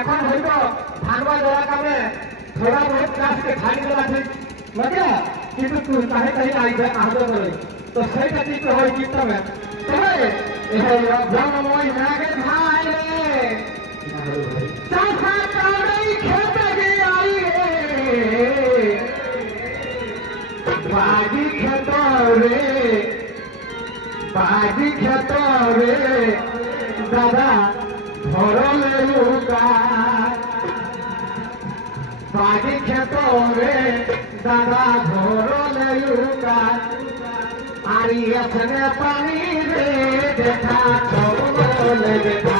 এখন হয়তো ভাঙবা দেওয়া কামে थोड़ा बहुत क्लास के खाली देला ठीक लगे কিন্তু तू चाहे कहीं आई है आदर करे तो सही तक तो होई चित्त में तो ए ब्रह्ममय नागे भाई रे चाचा काड़ी खेत गे आई रे बागी खेत रे दादा भरले लुका बागी खेत रे दादा भरले लुका आरी अपने पानी रे देखा छोड़ले देखा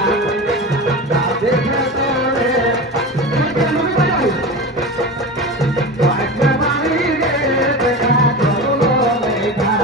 देखे तो रे पानी रे देखा छोड़ले देखा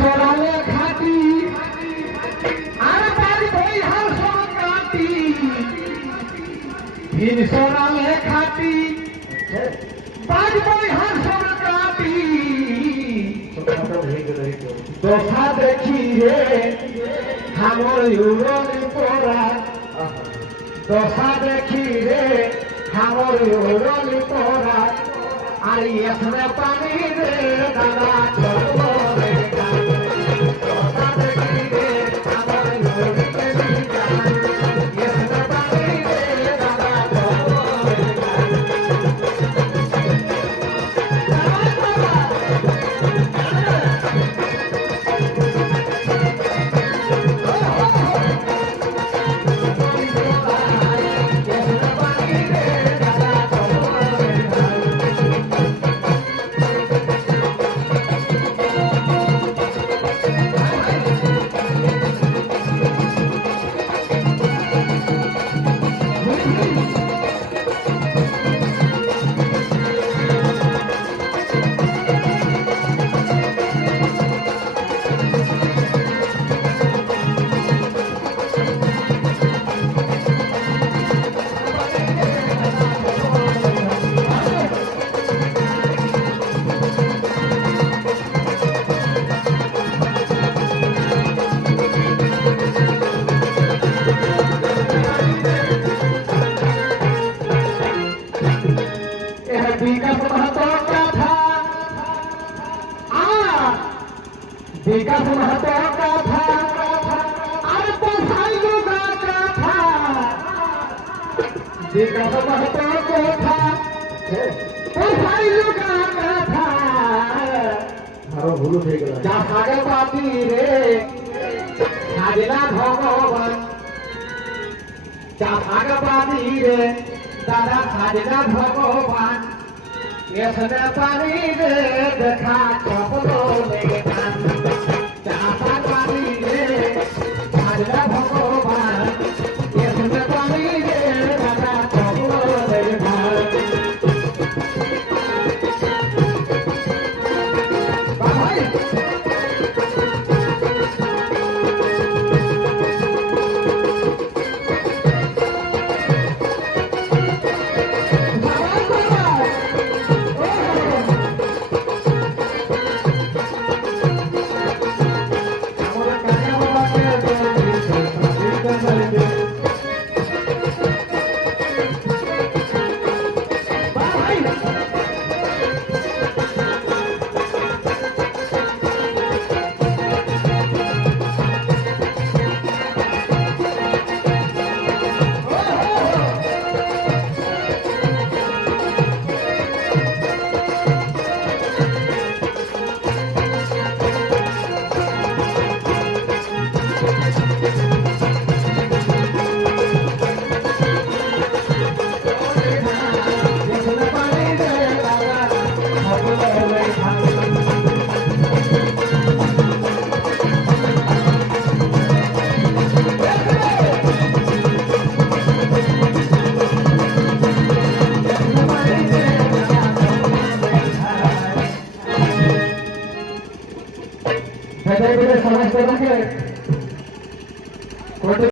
सोनाले खाती आर बारी भाई हर सोनाती फिर सोनाले खाती बारी भाई हर सोनाती दोसा देखी रे हमर यूरोनी पोरा दोसा देखी रे हमर यूरोनी पोरा आरी अपने पानी रे दादा चलो विकास महतो का था अरे तो साइलो का था विकास महतो को था तो साइलो का था मारो भूल हो गया जा सागर पाती रे साजना भगवान जा सागर पाती रे दादा साजना भगवान ये सदा पानी रे देखा चपलो लेके भगवान ये सुंदर पानी रे दादा चपलो लेके ऐसे रखे